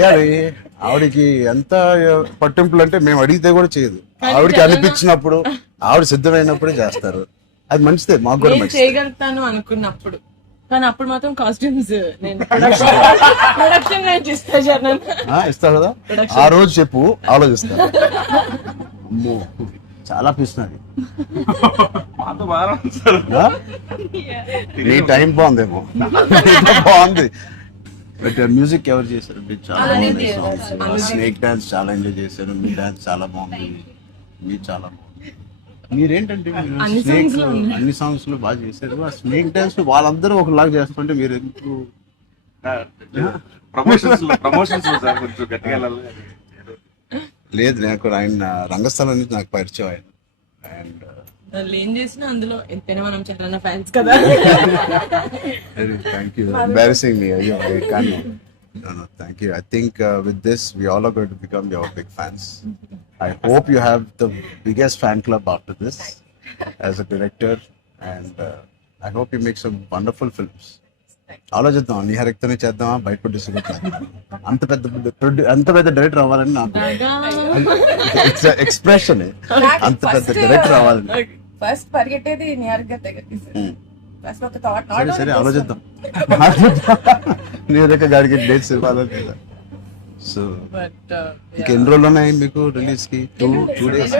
చేయాలి. ఆవిడకి ఎంత పట్టింపులు అంటే మేము అడిగితే కూడా చేయదు. ఆవిడకి అనిపించినప్పుడు ఆవిడ సిద్ధమైనప్పుడే చేస్తారు. అది మంచిదే, మాకు కూడా నేను మంచిది. చేయగలుగుతాను అనుకున్నప్పుడు, కానీ అప్పుడు మాత్రం కాస్ట్యూమ్స్ నేను ప్రొడక్షన్ నుంచి ఇస్తా జనం. ఇస్తా కదా, ఆ రోజు చెప్పు, ఆలోచిస్తా. అమ్మో చాలా పిస్తున్నది. నీ టైం బాగుందేమో, బాగుంది. బట్ మ్యూజిక్ ఎవరు చేశారు? చాలా బాగుంది సాంగ్స్. స్నేక్ డాన్స్ చాలా ఎంజాయ్ చేశారు. మీ డాన్స్ చాలా బాగుంది. మీరు చాలా బాగుంది. మీరేంటంటే అన్ని సాంగ్స్ లో బాగా చేశారు. ఆ స్నేక్ డాన్స్ వాళ్ళందరూ ఒకలాగా చేస్తుంటే మీరు ఎందుకు? ప్రమోషన్స్ కొంచెం గట్టిగా వెళ్ళాలి. లేదు, నాకు ఆయన రంగస్థలం నుంచి నాకు పరిచయం ఆయన. అండ్ వాళ్ళు ఏం చేసినా అందులో ఎంతైనా మనం చాలా ఫ్యాన్స్ కదా. thank you. Embarrassing me. I can't. No, thank you. I think with this, we all are going to become your big fans. I hope you have the biggest fan club after this as a director, and I hope you make some wonderful films. ఆలోచిద్దాం, నీ హరిక్తోనే చేద్దామా, బయట distribute అంత పెద్ద director అవ్వాలని నాకు expression. అంత పెద్ద డైరెక్టర్ అవ్వాలని ఫస్ట్ పరిగెట్టేది నియర్గా ఫస్ట్ ఒక థాట్. సరే సరే ఆలోచిద్దాం. నీ దగ్గర గారికి డేట్స్ ఇవ్వాలి కదా. సో ఇంకెన్ని రోజులు ఉన్నాయి మీకు రిలీజ్ కి? 2 days.